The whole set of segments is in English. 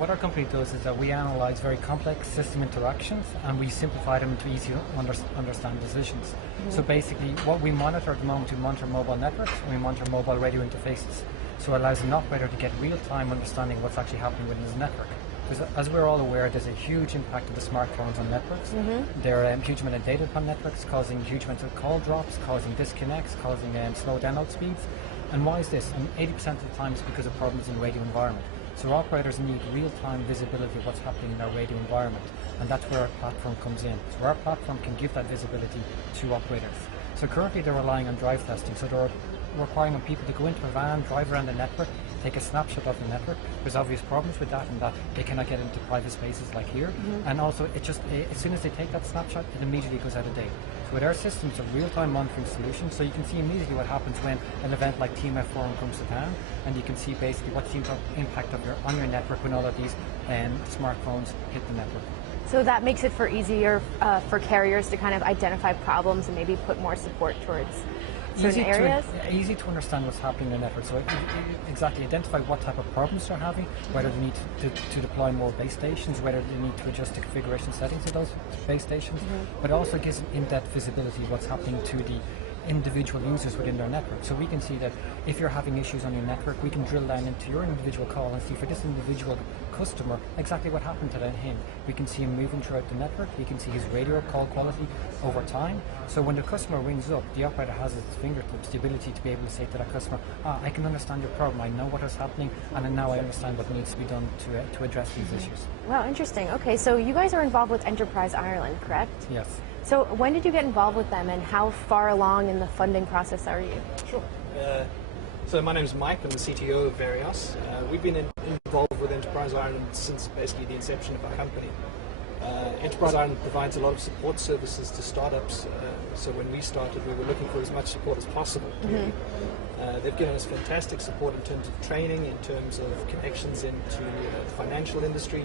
what our company does is that we analyze very complex system interactions and we simplify them into easy to understand decisions. So basically, what we monitor at the moment, we monitor mobile networks and we monitor mobile radio interfaces. So it allows an operator to get real-time understanding of what's actually happening within his network. Because as we're all aware, there's a huge impact of the smartphones on networks. There are a huge amount of data upon networks, causing huge amounts of call drops, causing disconnects, causing slow download speeds. And why is this? And 80% of the time it's because of problems in the radio environment. So operators need real-time visibility of what's happening in their radio environment, and that's where our platform comes in. So our platform can give that visibility to operators. So currently they're relying on drive testing, so they're requiring on people to go into a van, drive around the network, take a snapshot of the network. There's obvious problems with that, and that they cannot get into private spaces like here. And also, it just as soon as they take that snapshot, it immediately goes out of date. So with our system, it's a real-time monitoring solution, so you can see immediately what happens when an event like TMF Forum comes to town, and you can see basically what's the impact of on your network when all of these smartphones hit the network. So that makes it easier for carriers to kind of identify problems and maybe put more support towards certain areas? Easy to understand what's happening in the network. So exactly identify what type of problems they're having, whether they need to deploy more base stations, whether they need to adjust the configuration settings of those base stations, but it also gives in-depth visibility of what's happening to the individual users within their network. So we can see that if you're having issues on your network, we can drill down into your individual call and see for this individual customer exactly what happened to him. We can see him moving throughout the network. We can see his radio call quality over time. So when the customer rings up, the operator has at his fingertips the ability to be able to say to that customer, I can understand your problem, I know what is happening, and now I understand what needs to be done to address these issues. Wow, interesting. Okay, so you guys are involved with Enterprise Ireland, correct? Yes. So when did you get involved with them, and how far along in the funding process are you? Sure. So my name is Mike, I'm the CTO of Verios. We've been involved with Enterprise Ireland since basically the inception of our company. Enterprise Ireland provides a lot of support services to startups, so when we started we were looking for as much support as possible. They've given us fantastic support in terms of training, in terms of connections into the financial industry,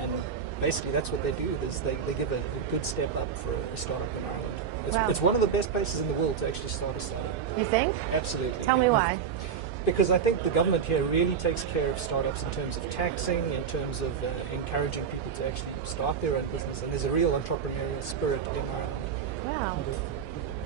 and basically that's what they do, is they give a good step up for a startup in Ireland. It's one of the best places in the world to actually start a startup. You think? Absolutely. Tell me why. Because I think the government here really takes care of startups in terms of taxing, in terms of encouraging people to actually start their own business, and there's a real entrepreneurial spirit in Ireland. Wow.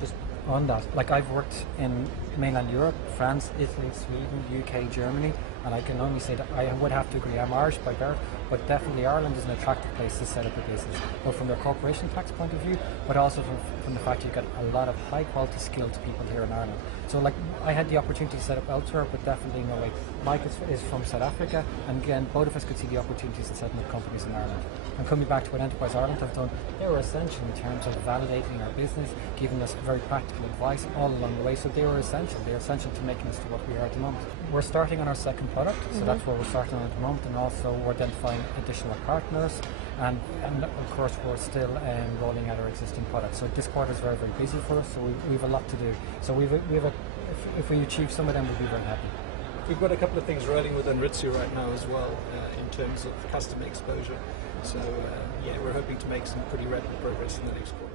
Just on that, like I've worked in mainland Europe, France, Italy, Sweden, UK, Germany, and I can only say that I would have to agree, I'm Irish by birth, but definitely Ireland is an attractive place to set up a business, both from their corporation tax point of view, but also from the fact you've got a lot of high quality skilled people here in Ireland. So like I had the opportunity to set up elsewhere, but definitely like Mike is from South Africa, and again both of us could see the opportunities in setting up companies in Ireland. And coming back to what Enterprise Ireland have done, they were essential in terms of validating our business, giving us very practical advice all along the way. So they were essential. They are essential to making us to what we are at the moment. We're starting on our second product, so that's where we're starting on at the moment, and also we're identifying additional partners, and of course we're still rolling out our existing products. So this quarter is very, very busy for us, so we have a lot to do. So if we achieve some of them, we'll be very happy. We've got a couple of things rolling within Ritsu right now as well, in terms of customer exposure. So yeah, we're hoping to make some pretty rapid progress in the next quarter.